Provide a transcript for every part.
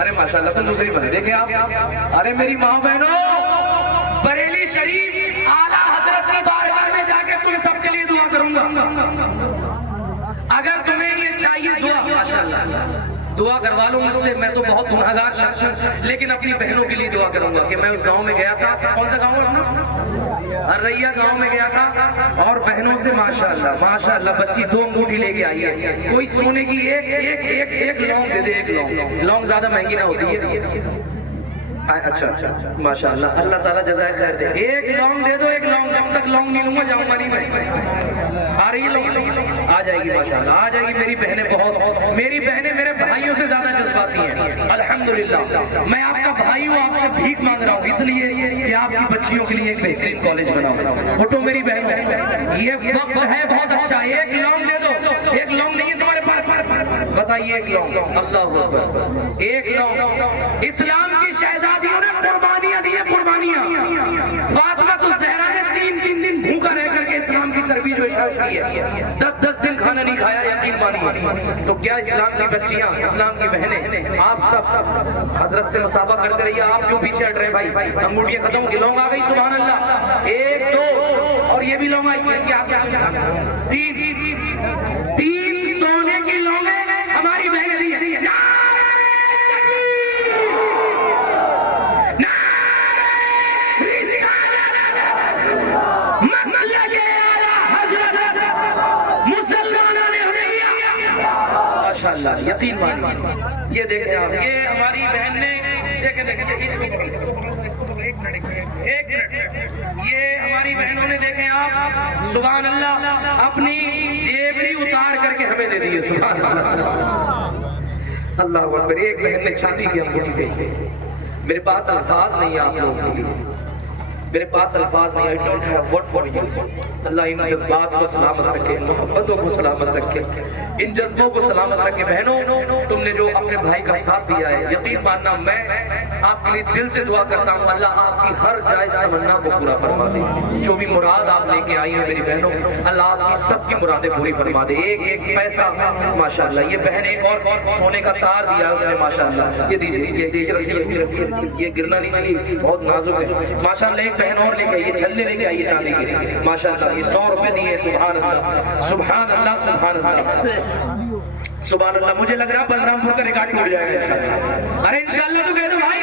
ارے ماشاءاللہ تو مجھے ہی بنے دیکھیں آپ. ارے میری ماں بہنوں، بریلی شریف اعلیٰ حضرت کی بارگاہ میں جا کے تم سب کے لیے دعا کروں گا. اگر تمہیں یہ چاہیے دعا، ماشاءاللہ دعا کروا لو مجھ سے. میں تو بہت گناہگار شخص ہوں، لیکن اپنی بہنوں کے لیے دعا کروں گا کہ میں اس گاؤں میں گیا تھا. کون سا گاؤں ہے؟ اریا گاؤں میں گیا تھا اور بہنوں سے ماشاءاللہ بچی 2 انگوٹھی لے کے آئی ہے. کوئی سونے کی ایک لونگ دے دے. ایک لونگ زیادہ مہنگی نہ ہوتی ہے. اچھا ماشاءاللہ، اللہ تعالیٰ جزائے خیر دے. ایک لونگ دے دو. ایک لونگ. جب تک لونگ نہیں لوں گا جاؤں گا نہیں میں. آ رہی ہے؟ آ جائے گی ماشاءاللہ، آ جائے گی. میری بہنیں میری بہنیں میرے بھائیوں سے زیادہ جذباتی ہیں الحمدللہ. میں آپ کا بھائی ہوں، آپ سے بھیک مانگ رہا ہوں اس لیے کہ آپ کی بچیوں کے لیے ایک بہترین کالج بناؤ. اٹھو میری بہن، یہ وقت ہے بہت اچھا. ایک لونگ دے دو. ایک لونگ نہیں ہے تمہارے پاس؟ بتائیے. ایک لونگ. اللہ اکبر. ایک لونگ. اسلام کی شہزادیوں نے قربانیاں دی ہیں، قربانیاں. فاطمہ الزہرا نے 3 دن بھوکا رہ کر کے اسلام کی ترویج و اشاعت کی ہے. 10 دن کھانا نہیں کھایا، یقین مانیے. تو کیا اسلام کی بچیاں، اسلام کی بہنیں، آپ سب حضرت سے مسابقہ کرتے رہیے. آپ کیوں پیچھے ہٹ رہے بھائی؟ انگوٹھیاں ختم ہو گئی. لونگ آ گئی. سبحان اللہ. 1 2 اور یہ بھی لونگ آئی. کیا 3 سونے کی لونگیں ہماری بہنیں دی ہیں. ماشاءاللہ یقین مانیے. یہ دیکھیں آپ، یہ ہماری بہن نے یہ ہماری بہنوں نے دیکھیں آپ سبحان اللہ اپنی جیبری اتار کر کے ہمیں دے دی ہے. سبحان اللہ. اللہ اکبر. ایک بہن نے چاندی کی انگوٹھی دی. میرے پاس الفاظ نہیں ہے آپ لوگوں کے لیے. میرے پاس الفاظ نہیں. I don't have word for you. اللہ ان جذبات کو سلامت رکھے، محبتوں کو سلامت رکھے، ان جذبوں کو سلامت رکھے. بہنوں، تم نے جو اپنے بھائی کا ساتھ دیا ہے، یقین ماننا میں آپ کے لیے دل سے دعا کرتا ہوں اللہ آپ کی ہر جائز تمنا کو پورا فرما دے. جو بھی مراد آپ لے کے آئی ہیں میری بہنوں، اللہ آپ کی سب کی مرادیں پوری فرما دے. ایک پیسہ ماشاءاللہ. یہ بہن ایک اور سونے کا تار دیا اس نے ماشاءاللہ. یہ دیجیے. یہ گرنا نہیں چاہیے، بہت نازک ہے ماشاءاللہ. ایک بہن اور لے کے آئیے، چھلے لے کے آئیے چاندی کے ماشاءاللہ. یہ 100 روپے دیے. سبحان اللہ سبحان اللہ سبحان اللہ سبحان اللہ. مجھے لگ رہا ہے بلرام پور کا ریکارڈ ٹوٹ جائے گا انشاءاللہ. ارے انشاءاللہ تو کہہ دو بھائی.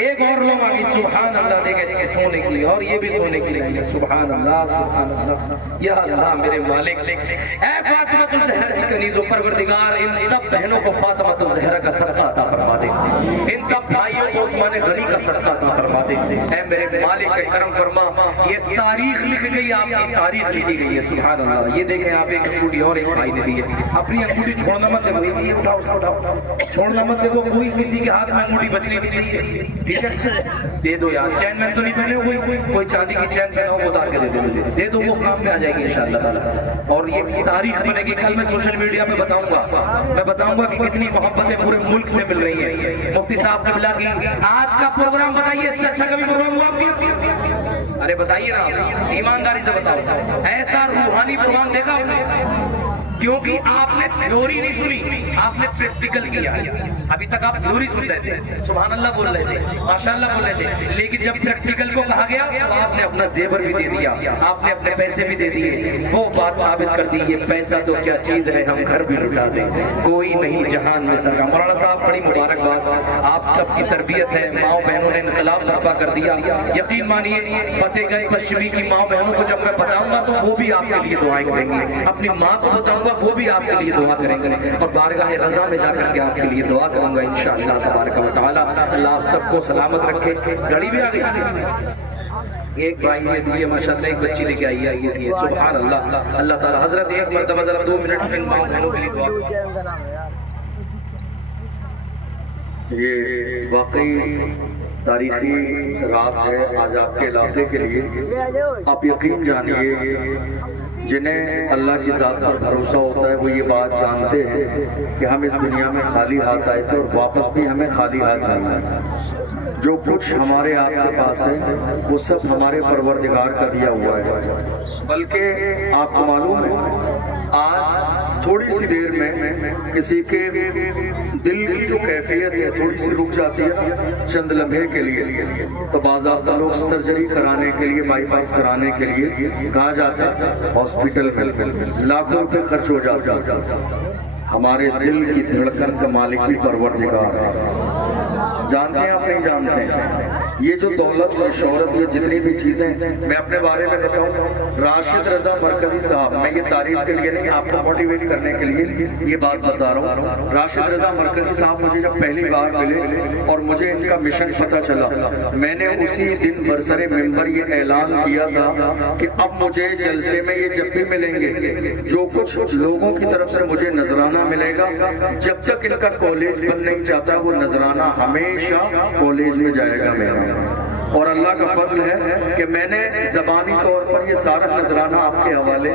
ایک اور لوگ آگئی. سبحان اللہ. دیکھیں سونے کے لیے، اور یہ بھی سونے کے لیے. سبحان اللہ سبحان اللہ. یا اللہ میرے مالک، اے فاطمہ الزہرا کی کنیز و پروردگار، ان سب بہنوں کو فاطمہ الزہرا کا صدقہ عطا فرما دے. ان سب بھائیوں کو عثمان غنی کا صدقہ عطا فرما دے. اے میرے مالک کرم فرما. یہ تاریخ لکھ گئی، آپ کی تاریخ لکھی گئی ہے. سبحان اللہ. یہ دیکھیں آپ ایک انگوٹھی اور ایک بھائی نے دی ہے. اپنی انگوٹھی چھوڑنا مت دے. یہ اٹھاؤ اس کو اٹھاؤ. چھوڑنا مت دے. وہ کوئی کسی کے ہاتھ میں انگوٹھی بچنی نہیں چاہیے. ٹھیک ہے دے دو یار. چین میں تو نہیں پہنے ہو، کوئی چاندی کی چین پہنا ہو اتار کے دے دو مجھے. دے دو، وہ کام میں آ جائے گی انشاءاللہ تعالی. اور یہ تاریخ بنے گی. کل میں سوشل میڈیا میں بتاؤں گا کہ کتنی محبتیں پورے ملک سے مل رہی ہیں. مفتی صاحب قبلہ کی آج کا پروگرام بتائیے، اس سے اچھا کبھی پروگرام ہوا آپ کی؟ ارے بتائیے نا، ایمانداری سے بتاؤ. ایسا روحانی پروگرام دیکھا آپ نے؟ کیونکہ آپ نے تھیوری نہیں سنی، آپ نے پریکٹیکل کیا. ابھی تک آپ تھیوری سن رہے تھے، سبحان اللہ بول رہے تھے، ماشاءاللہ بول رہے تھے، لیکن جب پریکٹیکل کو کہا گیا تو آپ نے اپنا زیور بھی دے دیا، آپ نے اپنے پیسے بھی دے دیے. وہ بات ثابت کر دی یہ پیسہ تو کیا چیز ہے، ہم گھر بھی لٹا دیں، کوئی نہیں جہان میں سرکا. مولانا صاحب بڑی مبارکباد، آپ سب کی تربیت ہے. ماؤں بہنوں نے انقلاب برپا کر دیا. یقین مانیے فتح گنج پشچمی کی ماؤں بہنوں کو جب میں بتاؤں گا تو وہ بھی آپ کے لیے دعائیں کریں گے. اپنی ماں کو بتاؤں گا وہ بھی آپ کے لیے دعا کریں گے، اور بارگاہ رضا میں جا کر کے آپ کے لیے دعا کروں گا انشاءاللہ تبارک و تعالی. اللہ آپ سب کو سلامت رکھے. گھڑی بھی آ گئی. ایک بھائی نے دیے ماشاءاللہ، ایک بچی لے کے آئی ہے. یہ دیے سبحان اللہ. اللہ تعالی حضرت ایک مرتبہ ذرا 2 منٹ ان ماں بہنوں کے لیے دعا. یہ واقعی تاریخی رات ہے آج آپ کے علاقے کے لیے۔ آپ یقین جانیے جنہیں اللہ کی ذات پر بھروسہ ہوتا ہے وہ یہ بات جانتے ہیں کہ ہم اس دنیا میں خالی ہاتھ آئے تھے اور واپس بھی ہمیں خالی ہاتھ جانا ہے۔ جو کچھ ہمارے آپ کے پاس ہے وہ سب ہمارے پروردگار کا دیا ہوا ہے۔ بلکہ آپ کو معلوم ہے آج تھوڑی سی دیر میں کسی کے دل کی جو کیفیت ہے تھوڑی سی رک جاتی ہے چند لمحے کے لیے، تو باضابطہ لوگ سرجری کرانے کے لیے، بائی پاس کرانے کے لیے کہا جاتا ہے ہاسپٹل میں لاکھوں روپے خرچ ہو جاتا ہے۔ ہمارے دل کی دھڑکن کا مالک بھی پروردگار ہے۔ جانتے ہیں آپ نہیں جانتے ہیں؟ یہ جو دولت اور شہرت یہ جتنی بھی چیزیں، میں اپنے بارے میں بتاؤں، راشد رضا مرکزی صاحب، میں یہ تعریف کے لیے نہیں آپ کو موٹیویٹ کرنے کے لیے یہ بات بتا رہا ہوں۔ راشد رضا مرکزی صاحب مجھے جب پہلی بار ملے اور مجھے ان کا مشن پتہ چلا، میں نے اسی دن برسر ممبر یہ اعلان کیا تھا کہ اب مجھے جلسے میں یہ جب بھی ملیں گے جو کچھ لوگوں کی طرف سے مجھے نذرانہ ملے گا، جب تک ان کا کالج بن نہیں جاتا وہ نذرانہ ہمیشہ کالج میں جائے گا میرا۔ اور اللہ کا فضل ہے کہ میں نے زبانی طور پر یہ سارا نذرانہ آپ کے حوالے،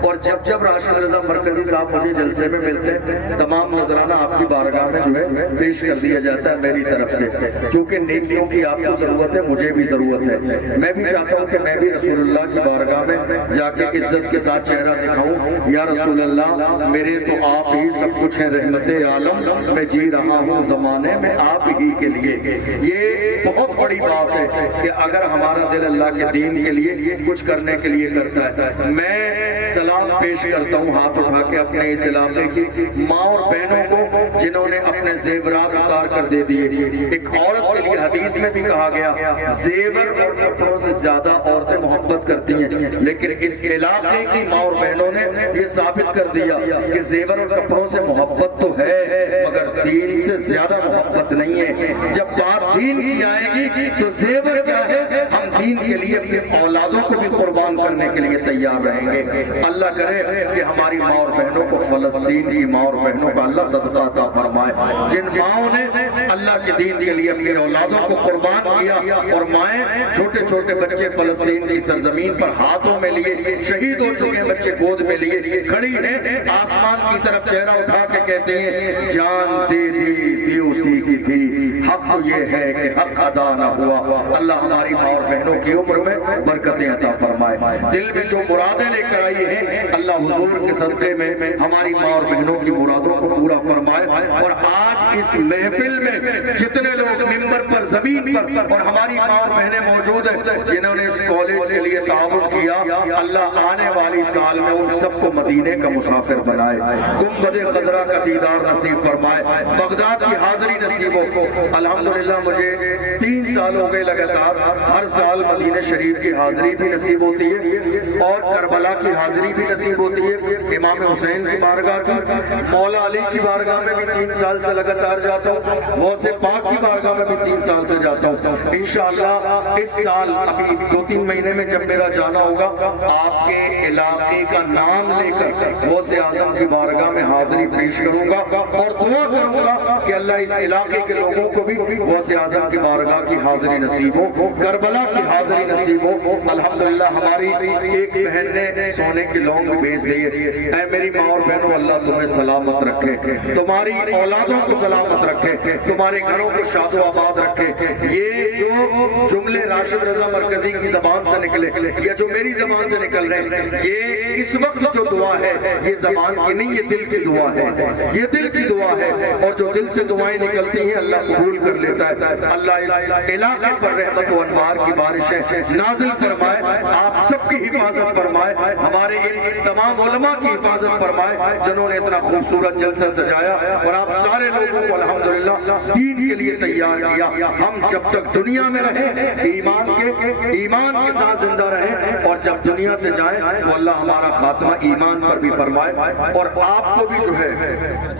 اور جب جب راشد رضا مرکزی صاحب مجھے جلسے میں ملتے ہیں تمام نذرانہ آپ کی بارگاہ میں جو ہے پیش کر دیا جاتا ہے میری طرف سے، کیونکہ نیکیوں کی آپ کو ضرورت ہے، مجھے بھی ضرورت ہے۔ میں بھی چاہتا ہوں کہ میں بھی رسول اللہ کی بارگاہ میں جا کے عزت کے ساتھ چہرہ دکھاؤں، یا رسول اللہ میرے تو آپ ہی سب کچھ ہیں، رحمت عالم میں جی رہا ہوں زمانے میں آپ ہی کے لیے۔ یہ بہت بڑی بات ہے کہ اگر ہمارا دل اللہ کے دین کے لیے کچھ کرنے کے لیے کرتا ہے۔ میں سلام پیش کرتا ہوں ہاتھ اٹھا کے اپنے اس علاقے کی ماں اور بہنوں کو جنہوں نے اپنے زیورات اتار کر دے دیے۔ ایک عورت کے لیے حدیث میں بھی کہا گیا زیور اور کپڑوں سے زیادہ عورتیں محبت کرتی ہیں، لیکن اس علاقے کی ماں اور بہنوں نے یہ ثابت کر دیا کہ زیور اور کپڑوں سے محبت تو ہے مگر دین سے زیادہ محبت نہیں ہے۔ جب بات دین کی آئے گی تو زیور کیا ہے، ہم دین کے لیے اپنے اولادوں کو بھی قربان کرنے کے لیے تیار رہیں گے۔ اللہ کرے کہ ہماری ماں اور بہنوں کو فلسطین کی ماں اور بہنوں کا اللہ صدقہ عطا فرمائے، جن ماؤں نے اللہ کے دین کے لیے اپنے اولادوں کو قربان کیا، اور مائیں چھوٹے چھوٹے بچے فلسطین کی سرزمین پر ہاتھوں میں لیے شہید ہو چکے بچے گود میں لیے کھڑی ہیں، آسمان کی طرف چہرہ اٹھا کے کہتے ہیں جان دے دی اسی کی تھی، حق یہ ہے کہ حق ادا نہ ہوا۔ اللہ ہماری ماں اور بہنوں کی عمر میں برکتیں عطا فرمائے، دل میں جو مرادیں لے کر آئی ہیں اللہ حضور کے صدقے میں ہماری ماں اور بہنوں کی مرادوں کو پورا فرمائے۔ اور آج اس محفل میں جتنے لوگ ممبر پر زمین پر اور ہماری ماں اور بہنیں موجود ہیں جنہوں نے اس کالج کے لیے تعاون کیا، اللہ آنے والی سال میں ان سب کو مدینے کا مسافر بنائے، گنبد خضرا کا دیدار نصیب فرمائے، بغداد کی حاضری نصیب ہو۔ الحمدللہ مجھے 3 سال ہو گئے لگاتار ہر سال مدینہ شریف کی حاضری بھی نصیب ہوتی ہے اور کربلا کی حاضری بھی نصیب ہوتی ہے، امام حسین کی بارگاہ کی، مولا علی کی بارگاہ میں بھی 3 سال سے لگاتار جاتا ہوں، غوث پاک کی بارگاہ میں بھی 3 سال سے جاتا ہوں۔ انشاءاللہ اس سال ابھی 2-3 مہینے میں جب میرا جانا ہوگا آپ کے علاقے کا نام لے کر غوث اعظم کی بارگاہ میں حاضری پیش کروں گا اور دعا کروں گا کہ اللہ اس علاقے کے لوگوں کو بھی غوث اعظم کی بارگاہ کی حاضری نصیب ہو، کربلا کی حاضری نصیب ہو۔ الحمدللہ ہماری ایک بہن نے سونے کی لونگ بھیج دی ہے۔ اے میری ماں اور بہنوں اللہ تمہیں سلامت رکھے، تمہاری اولادوں کو سلامت رکھے، تمہارے گھروں کو شاد و آباد رکھے۔ یہ جو جملے راشد رضا مرکزی کی زبان سے نکلے یا جو میری زبان سے نکل رہے ہیں یہ اس وقت جو دعا ہے یہ زبان کی نہیں، یہ دل کی دعا ہے، یہ دل کی دعا ہے، اور جو دل سے دعائیں نکلتی ہیں اللہ قبول کر لیتا ہے۔ اللہ اس علاقے پر رحمت و انوار کی بارشیں نازل فرمائے، آپ سب کی حفاظت فرمائے، ہمارے تمام علماء کی حفاظت فرمائے جنہوں نے اتنا خوبصورت جلسہ سجایا، اور آپ سارے لوگوں کو الحمدللہ دین کے لیے تیار کیا۔ ہم جب تک دنیا میں رہیں ایمان کے ساتھ زندہ رہیں، اور جب دنیا سے جائیں تو اللہ ہمارا خاتمہ ایمان پر بھی فرمائے۔ اور آپ کو بھی جو ہے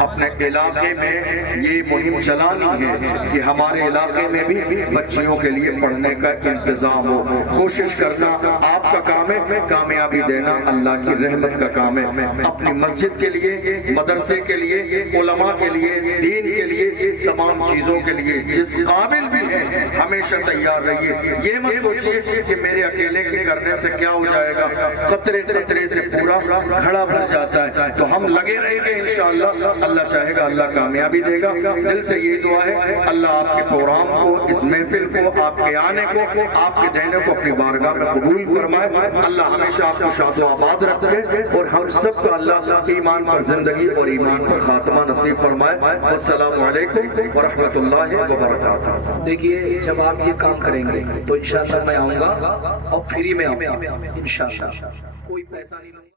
اپنے علاقے میں یہ مہم چلانی ہے کہ ہمارے علاقے میں بھی بچیوں کے لیے پڑھنے کا انتظام ہو، کوشش کرنا آپ کا کام ہے، کامیابی دینا اللہ کی رحمت کا کام ہے۔ اپنی مسجد کے لیے، مدرسے کے لیے، علماء کے لیے، دین کے لیے تمام چیزوں کے لیے جس قابل بھی ہیں ہمیشہ تیار رہیے. یہ مت سوچیے کہ میرے اکیلے کے کرنے سے کیا ہو جائے گا, قطرے قطرے سے پورا گھڑا بھر جاتا ہے. تو ہم لگے رہیں گے انشاءاللہ, اللہ چاہے گا اللہ کامیابی دے گا. دل سے یہ دعا ہے اللہ آپ کے پروگرام کو, اس محفل کو, آپ کے آنے کو, آپ کے دینے کو اپنی بارگاہ میں قبول فرمائے. اللہ ہمیشہ آپ کو شاد و آباد رکھے اور ہم سب کو اللہ ایمان پر زندگی اور ایمان پر خاتمہ نصیب فرمائے. السلام علیکم ورحمۃ اللہ وبرکاتہ. دیکھیے جب آپ یہ کام کریں گے تو انشاءاللہ میں آؤں گا اور فری میں آؤں گا انشاءاللہ, کوئی پیسہ نہیں.